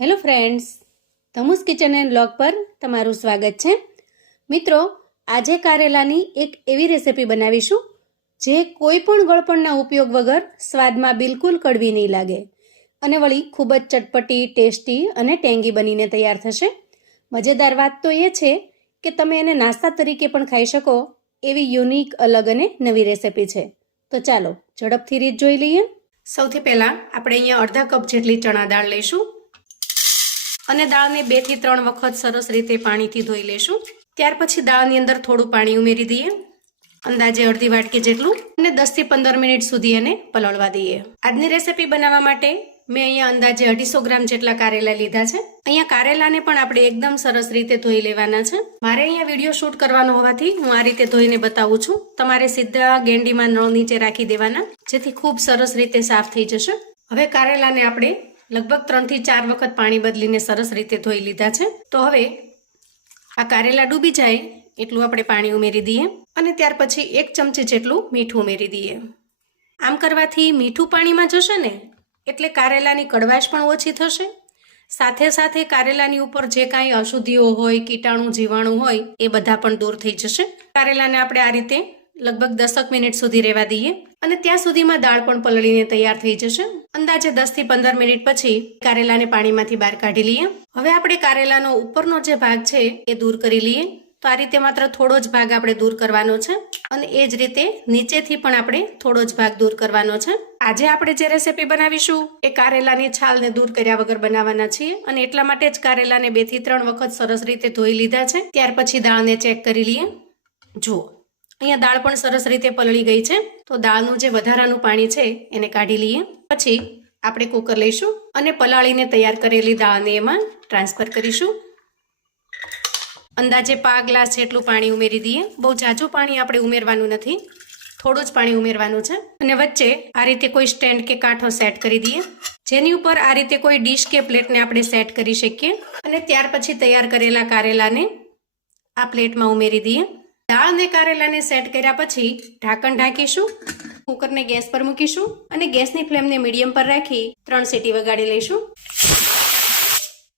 Hello friends, Dhamu's kitchen and blog પર તમારું સ્વાગત છે. મિત્રો, આજે કારેલાની એક એવી રેસિપી બનાવીશું જે કોઈ પણ ગળપણના ઉપયોગ વગર સ્વાદમાં બિલકુલ કડવી નહીં લાગે અને વળી ખૂબ જ ચટપટી, ટેસ્ટી અને ટેંગી બનીને તૈયાર થશે. મજેદાર વાત તો એ છે કે તમે એને નાસ્તા તરીકે પણ ખાઈ શકો એવી યુનિક, અલગ અને નવી રેસિપી છે. તો ચાલો ઝડપથી રીત જોઈ લઈએ. સૌથી પહેલાં આપણે અહીંયા અડધા કપ જેટલી ચણા દાળ લઈશું અને દાળને 2 થી 3 વખત સરસ રીતે પાણીથી ધોઈ લેશું. ત્યાર પછી દાળની અંદર થોડું પાણી ઉમેરી દઈએ, અંદાજે અડધી વાટકી જેટલું, અને 10 થી 15 મિનિટ સુધી એને પલળવા દઈએ. આજની રેસિપી બનાવવા માટે મેં અહીંયા અંદાજે 250 ગ્રામ જેટલા કારેલા લીધા છે. અહીંયા કારેલાને પણ આપણે એકદમ સરસ રીતે ધોઈ લેવાના છે. મારે અહીંયા વિડીયો શૂટ કરવાનો હોવાથી હું આ રીતે ધોઈને બતાવું છું. તમારે સીધા ગેંડીમાં નળ નીચે રાખી દેવાના, જેથી ખૂબ સરસ રીતે સાફ થઈ જશે. હવે કારેલાને આપણે લગભગ 3 થી 4 વખત પાણી બદલીને સરસ રીતે ધોઈ લીધા છે. તો હવે આ કારેલા ડૂબી જાય એટલું આપણે પાણી ઉમેરી દઈએ અને ત્યાર પછી 1 ચમચી જેટલું મીઠું ઉમેરી દઈએ. આમ કરવાથી મીઠું પાણીમાં જશે ને એટલે કારેલાની કડવાશ પણ ઓછી થશે. સાથે સાથે કારેલાની ઉપર જે કાંઈ અશુદ્ધિઓ હોય, કીટાણુ, જીવાણુ હોય એ બધા પણ દૂર થઈ જશે. કારેલાને આપણે આ રીતે લગભગ 10 મિનિટ સુધી રહેવા દઈએ અને ત્યાં સુધીમાં દાળ પણ પલળીને તૈયાર થઈ જશે. અંદાજે 10 થી 15 મિનિટ પછી કારેલાને પાણીમાંથી બહાર કાઢી લઈએ. હવે આપણે કારેલાનો ઉપરનો જે ભાગ છે એ દૂર કરી લઈએ. તો આ રીતે માત્ર થોડો જ ભાગ આપણે દૂર કરવાનો છે અને એ જ રીતે નીચેથી પણ આપણે થોડો જ ભાગ દૂર કરવાનો છે. આજે આપણે જે રેસિપી બનાવીશું એ કારેલાની છાલને દૂર કર્યા વગર બનાવવાના છીએ અને એટલા માટે જ કારેલાને 2 થી 3 વખત સરસ રીતે ધોઈ લીધા છે. ત્યાર પછી દાળને ચેક કરી લઈએ. જુઓ, અહીંયા દાળ પણ સરસ રીતે પલળી ગઈ છે. તો દાળનું જે વધારાનું પાણી છે એને કાઢી લઈએ. પછી આપણે કુકર લઈશું અને પલાળીને તૈયાર કરેલી દાળને એમાં ટ્રાન્સફર કરીશું. અંદાજે 1 ગ્લાસ જેટલું પાણી ઉમેરી દઈએ. બહુ ઝાઝું પાણી આપણે ઉમેરવાનું નથી, થોડું જ પાણી ઉમેરવાનું છે. અને વચ્ચે આ રીતે કોઈ સ્ટેન્ડ કે કાંઠો સેટ કરી દઈએ, જેની ઉપર આ રીતે કોઈ ડીશ કે પ્લેટને આપણે સેટ કરી શકીએ. અને ત્યાર પછી તૈયાર કરેલા કારેલાને આ પ્લેટમાં ઉમેરી દઈએ. દાળ અને કારેલાને સેટ કર્યા પછી ઢાંકણ ઢાંકીશું, કુકરને ગેસ પર મૂકીશું અને ગેસની ફ્લેમને મીડિયમ પર રાખી 3 સીટી વગાડી લઈશું.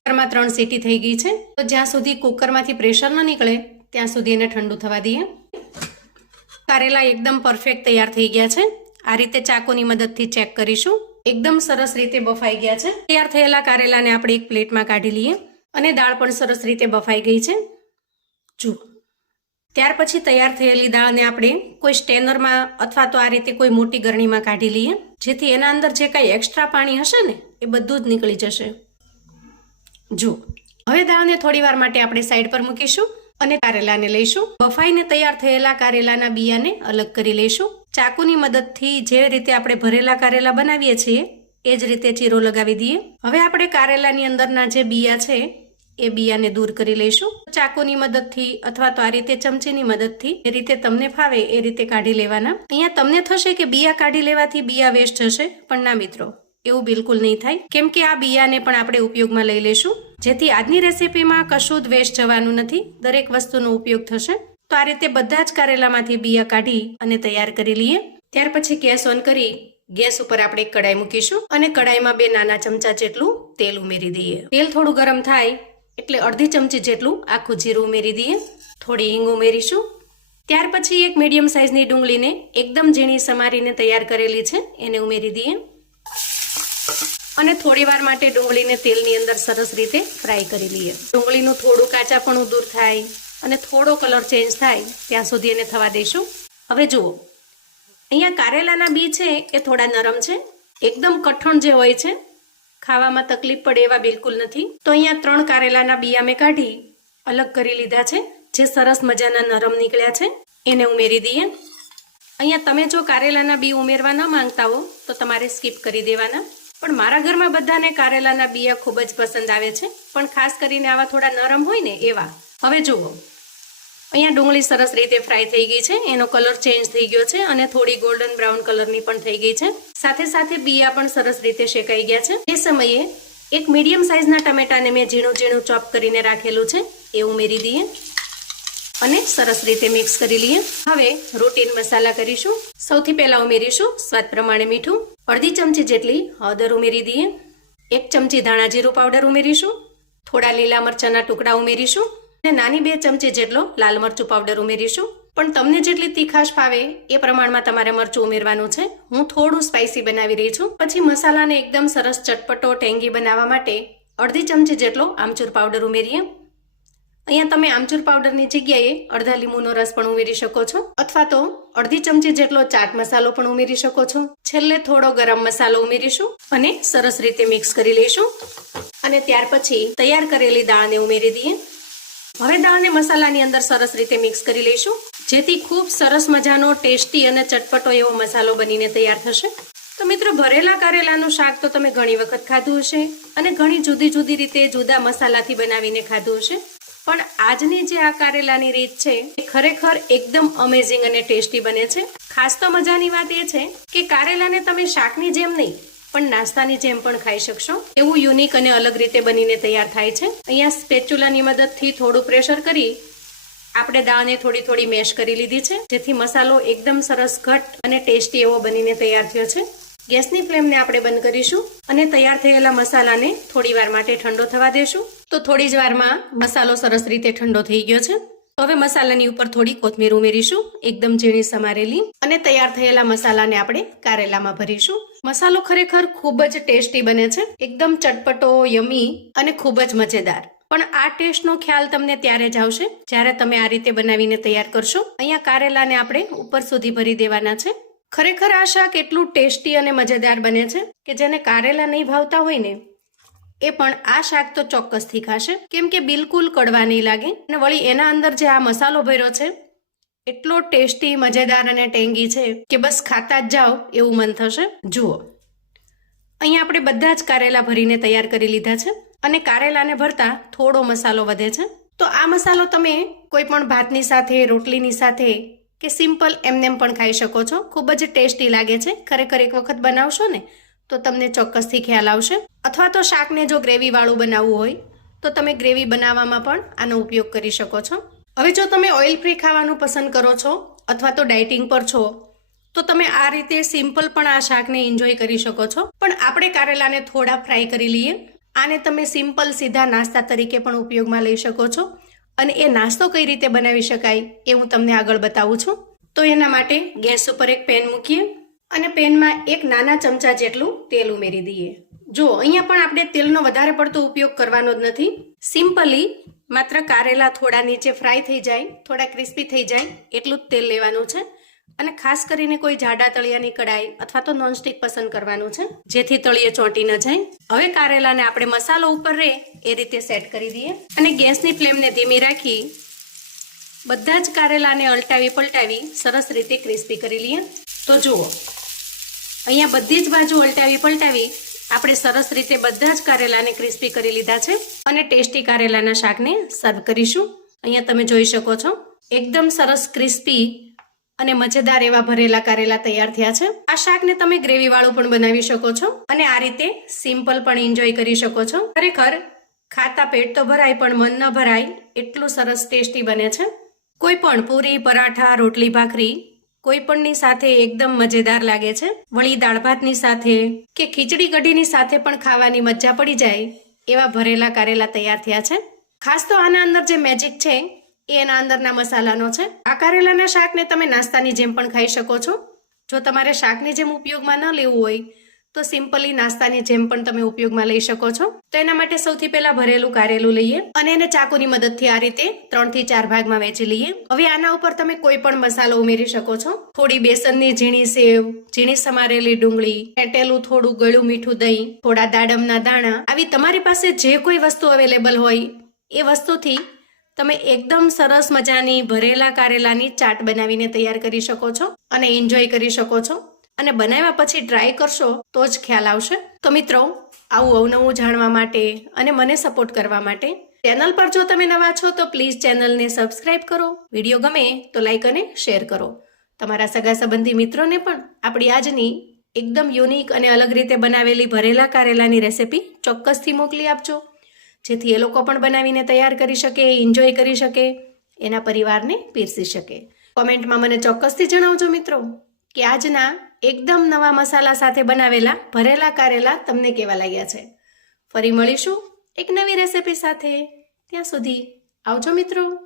કુકરમાં 3 સીટી થઈ ગઈ છે. તો જ્યાં સુધી કુકરમાંથી પ્રેશર ન નીકળે ત્યાં સુધી એને ઠંડુ થવા દઈએ. કારેલા એકદમ પરફેક્ટ તૈયાર થઈ ગયા છે. આ રીતે ચાકુની મદદથી ચેક કરીશું. એકદમ સરસ રીતે બફાઈ ગયા છે. તૈયાર થયેલા કારેલાને આપણે એક પ્લેટમાં કાઢી લઈએ અને દાળ પણ સરસ રીતે બફાઈ ગઈ છે. જુઓ, ત્યાર પછી તૈયાર થયેલી દાળને આપણે કોઈ સ્ટેનરમાં અથવા તો આ રીતે કોઈ મોટી ગરણીમાં કાઢી લઈએ, જેથી એના અંદર જે કાંઈ એક્સ્ટ્રા પાણી હશે ને એ બધું જ નીકળી જશે. જુઓ, હવે દાળને થોડી વાર માટે આપણે સાઈડ પર મૂકીશું અને કારેલાને લઈશું. બફાઈને તૈયાર થયેલા કારેલાના બિયાને અલગ કરી લઈશું. ચાકુની મદદથી જે રીતે આપણે ભરેલા કારેલા બનાવીએ છીએ એ જ રીતે ચીરો લગાવી દઈએ. હવે આપણે કારેલાની અંદરના જે બિયા છે એ બિયાને દૂર કરી લઈશું. ચાકુની મદદથી અથવા તો આ રીતે ચમચીની મદદથી, એ રીતે તમને ફાવે એ રીતે કાઢી લેવાના. અહીંયા તમને થશે કે બિયા કાઢી લેવાથી બિયા વેસ્ટ જશે, પણ ના મિત્રો, એવું બિલકુલ નહીં થાય, કેમ કે આ બિયાને પણ આપણે ઉપયોગમાં લઈ લેશું, જેથી આજની રેસિપીમાં કશું જ વેસ્ટ જવાનું નથી, દરેક વસ્તુનો ઉપયોગ થશે. તો આ રીતે બધા જ કારેલામાંથી બિયા કાઢી અને તૈયાર કરી લઈએ. ત્યાર પછી ગેસ ઓન કરી ગેસ ઉપર આપણે એક કડાઈ મૂકીશું અને કડાઈમાં 2 નાના ચમચા જેટલું તેલ ઉમેરી દઈએ. તેલ થોડું ગરમ થાય એટલે અડધી ચમચી જેટલું આખું જીરું ઉમેરી દઈએ. થોડી હિંગ ઉમેરીશું. ત્યાર પછી એક મીડિયમ સાઇઝની ડુંગળીને એકદમ ઝીણી સમારીને તૈયાર કરેલી છે એને ઉમેરી દઈએ અને થોડી વાર માટે ડુંગળીને તેલની અંદર સરસ રીતે ફ્રાય કરી લઈએ. ડુંગળીનું થોડું કાચાપણું દૂર થાય અને થોડો કલર ચેન્જ થાય ત્યાં સુધી એને થવા દઈશું. હવે જુઓ, અહીંયા કારેલાના બી છે એ થોડા નરમ છે, એકદમ કઠણ જે હોય છે, ખાવામાં તકલીફ પડે એવા બિલકુલ નથી. તો અહીંયા 3 કારેલાના બિયા મેં કાઢી અલગ કરી લીધા છે, જે સરસ મજાના નરમ નીકળ્યા છે એને ઉમેરી દઈએ. અહીંયા તમે જો કારેલાના બી ઉમેરવા ન માંગતા હો તો તમારે સ્કીપ કરી દેવાના, પણ મારા ઘરમાં બધાને કારેલાના બિયા ખૂબ જ પસંદ આવે છે, પણ ખાસ કરીને આવા થોડા નરમ હોય ને એવા. હવે જુઓ, અહીંયા ડુંગળી સરસ રીતે ફ્રાય થઈ ગઈ છે, એનો કલર ચેન્જ થઈ ગયો છે અને થોડી ગોલ્ડન બ્રાઉન કલરની પણ થઈ ગઈ છે. સાથે સાથે બિયા પણ સરસ રીતે શેકાઈ ગયા છે. એ સમયે એક મીડિયમ સાઇઝના ટમેટાને મેં ઝીણું ઝીણું ચોપ કરીને રાખેલું છે એ ઉમેરી દઈએ અને સરસ રીતે મિક્સ કરી લઈએ. હવે રૂટીન મસાલા કરીશું. સૌથી પહેલા ઉમેરીશું સ્વાદ પ્રમાણે મીઠું, અડધી ચમચી જેટલી હળદર ઉમેરી દઈએ. 1 ચમચી ધાણા જીરું પાવડર ઉમેરીશું, થોડા લીલા મરચાંના ટુકડા ઉમેરીશું અને નાની 2 ચમચી જેટલો લાલ મરચું પાવડર ઉમેરીશું. પણ તમને જેટલી તીખાશ ફાવે એ પ્રમાણમાં તમારે મરચું ઉમેરવાનું છે. હું થોડું સ્પાઇસી બનાવી રહી છું. પછી મસાલાને એકદમ સરસ ચટપટો ટેંગી બનાવવા માટે અડધી ચમચી જેટલો આમચૂર પાવડર ઉમેરીએ. અહીંયા તમે આમચૂર પાવડરની જગ્યાએ અડધા લીંબુનો રસ પણ ઉમેરી શકો છો, અથવા તો અડધી ચમચી જેટલો ચાટ મસાલો પણ ઉમેરી શકો છો. છેલ્લે થોડો ગરમ મસાલો ઉમેરીશું અને સરસ રીતે મિક્સ કરી લઈશું. અને ત્યાર પછી તૈયાર કરેલી દાળને ઉમેરી દઈએ. હવે દાળને મસાલાની અંદર સરસ રીતે મિક્સ કરી લઈશું, જેથી ખૂબ સરસ મજાનો ટેસ્ટી અને ચટપટો એવો મસાલો બનીને તૈયાર થશે. તો મિત્રો, ભરેલા કારેલાનું શાક તો તમે ઘણી વખત ખાધું હશે અને ઘણી જુદી જુદી રીતે જુદા મસાલાથી બનાવીને ખાધું હશે. પણ આજની જે આ કારેલાની રીત છે એ ખરેખર એકદમ અમેઝિંગ અને ટેસ્ટી બને છે. ખાસ તો મજાની વાત એ છે કે કારેલાને તમે શાકની જેમ નહીં પણ નાસ્તાની જેમ પણ ખાઈ શકશો. એવું યુનિક અને અલગ રીતે બનીને તૈયાર થાય છે. અહીંયા સ્પેચ્યુલાની મદદથી થોડું પ્રેશર કરી આપણે દાળને થોડી થોડી મેશ કરી લીધી છે, જેથી મસાલો એકદમ સરસ ઘટ અને ટેસ્ટી એવો બનીને તૈયાર થયો છે. ગેસની ફ્લેમને આપણે બંધ કરીશું અને તૈયાર થયેલા મસાલાને થોડી વાર માટે ઠંડો થવા દેશું. તો થોડી જ વારમાં મસાલો સરસ રીતે ઠંડો થઈ ગયો છે. તો હવે મસાલાની ઉપર થોડી કોથમીર ઉમેરીશું, એકદમ ઝીણી સમારેલી, અને તૈયાર થયેલા મસાલાને આપણે કારેલામાં ભરીશું. મસાલો ખરેખર ખૂબ જ ટેસ્ટી બને છે, એકદમ ચટપટો, યમી અને ખૂબ જ મજેદાર. પણ આ ટેસ્ટનો ખ્યાલ તમને ત્યારે જ આવશે જ્યારે તમે આ રીતે બનાવીને તૈયાર કરશો. અહીંયા કારેલાને આપણે ઉપર સુધી ભરી દેવાના છે. ખરેખર આ શાક એટલું ટેસ્ટી અને મજેદાર બને છે કે જેને કારેલા નહીં ભાવતા હોય ને એ પણ આ શાક તો ચોક્કસથી ખાશે, કેમ કે બિલકુલ કડવા નહીં લાગે. અને વળી એના અંદર જે આ મસાલો ભર્યો છે એટલો ટેસ્ટી, મજેદાર અને ટેંગી છે કે બસ ખાતા જ જાઓ એવું મન થશે. જુઓ, અહીંયા આપણે બધા જ કારેલા ભરીને તૈયાર કરી લીધા છે અને કારેલાને ભરતા થોડો મસાલો વધે છે. તો આ મસાલો તમે કોઈ પણ ભાતની સાથે, રોટલીની સાથે કે સિમ્પલ એમનેમ પણ ખાઈ શકો છો. ખૂબ જ ટેસ્ટી લાગે છે. ખરેખર એક વખત બનાવશો ને તો તમને ચોક્કસથી ખ્યાલ આવશે. અથવા તો શાકને જો ગ્રેવી વાળું બનાવવું હોય તો તમે ગ્રેવી બનાવવામાં પણ આનો ઉપયોગ કરી શકો છો. હવે જો તમે ઓઇલ ફ્રી ખાવાનું પસંદ કરો છો અથવા તો ડાયટિંગ પર છો તો તમે આ રીતે સિમ્પલ પણ આ શાકને એન્જોય કરી શકો છો. પણ આપણે કારેલાને થોડા ફ્રાય કરી લઈએ. આને તમે સિમ્પલ સીધા નાસ્તા તરીકે પણ ઉપયોગમાં લઈ શકો છો. અને એ નાસ્તો કઈ રીતે બનાવી શકાય એ હું તમને આગળ બતાવું છું. તો એના માટે ગેસ ઉપર એક પેન મૂકીએ અને પેનમાં 1 નાના ચમચા જેટલું તેલ ઉમેરી દઈએ. જો અહીંયા પણ આપણે તેલનો વધારે પડતો ઉપયોગ કરવાનો જ નથી. સિમ્પલી માત્ર કારેલા થોડા નીચે ફ્રાય થઈ જાય, થોડા ક્રિસ્પી થઈ જાય એટલું જ તેલ લેવાનું છે. અને ખાસ કરીને કોઈ જાડા તળિયાની કડાઈ અથવા તો નોનસ્ટિક પસંદ કરવાનું છે, જેથી તળિયે ચોંટી ન જાય. હવે કારેલાને આપણે મસાલો ઉપર રહે એ રીતે સેટ કરી દઈએ અને ગેસની ફ્લેમને ધીમી રાખી બધા જ કારેલાને અલટાવી પલટાવી સરસ રીતે ક્રિસ્પી કરી લઈએ. તો જુઓ, અહીંયા બધી જ બાજુ અલટાવી પલટાવી આપણે સરસ રીતે બધા જ કારેલાને ક્રિસ્પી કરી લીધા છે અને ટેસ્ટી કારેલાના શાકને સર્વ કરીશું. અહીંયા તમે જોઈ શકો છો એકદમ સરસ ક્રિસ્પી અને મજેદાર એવા ભરેલા કારેલા તૈયાર થયા છે. આ શાકને તમે ગ્રેવી વાળું પણ બનાવી શકો છો અને આ રીતે સિમ્પલ પણ એન્જોય કરી શકો છો. ખરેખર ખાતા પેટ તો ભરાય પણ મન ન ભરાય એટલું સરસ ટેસ્ટી બને છે. કોઈ પણ પૂરી, પરાઠા, રોટલી, ભાખરી કોઈ પણની સાથે એકદમ મજેદાર લાગે છે. વળી દાળ ભાતની સાથે કે ખીચડી કઢીની સાથે પણ ખાવાની મજા પડી જાય એવા ભરેલા કારેલા તૈયાર થયા છે. ખાસ તો આના અંદર જે મેજિક છે એ એના અંદરના મસાલાનો છે. આ કારેલાના શાકને તમે નાસ્તાની જેમ પણ ખાઈ શકો છો. જો તમારે શાકની જેમ ઉપયોગમાં ન લેવું હોય તો સિમ્પલી નાસ્તાની જેમ પણ તમે ઉપયોગમાં લઈ શકો છો. તો એના માટે સૌથી પહેલા ભરેલું કારેલું લઈએ અને એને ચાકુની મદદથી આ રીતે 3 થી 4 ભાગમાં વહેંચી લઈએ. હવે આના ઉપર તમે કોઈ પણ મસાલો ઉમેરી શકો છો. થોડી બેસનની ઝીણી સેવ, ઝીણી સમારેલી ડુંગળી, ફેટેલું થોડું ગળ્યું મીઠું દહીં, થોડા દાડમના દાણા, આવી તમારી પાસે જે કોઈ વસ્તુ અવેલેબલ હોય એ વસ્તુથી તમે એકદમ સરસ મજાની ભરેલા કારેલાની ચાટ બનાવીને તૈયાર કરી શકો છો અને એન્જોય કરી શકો છો. અને બનાવ્યા પછી ટ્રાય કરશો તો જ ખ્યાલ આવશે. તો મિત્રો, આવું અવનવું જાણવા માટે અને મને સપોર્ટ કરવા માટે ચેનલ પર જો તમે નવા છો તો પ્લીઝ ચેનલને સબસ્ક્રાઇબ કરો. વિડીયો ગમે તો લાઈક અને શેર કરો. તમારા સગા સંબંધી મિત્રોને પણ આપણી આજની એકદમ યુનિક અને અલગ રીતે બનાવેલી ભરેલા કારેલાની રેસિપી ચોક્કસથી મોકલી આપજો, જેથી એ લોકો પણ બનાવીને તૈયાર કરી શકે, એન્જોય કરી શકે, એના પરિવારને પીરસી શકે. કોમેન્ટમાં મને ચોક્કસથી જણાવજો મિત્રો કે આજના એકદમ નવા મસાલા સાથે બનાવેલા ભરેલા કારેલા તમને કેવા લાગ્યા છે. ફરી મળીશું એક નવી રેસિપી સાથે. ત્યાં સુધી આવજો મિત્રો.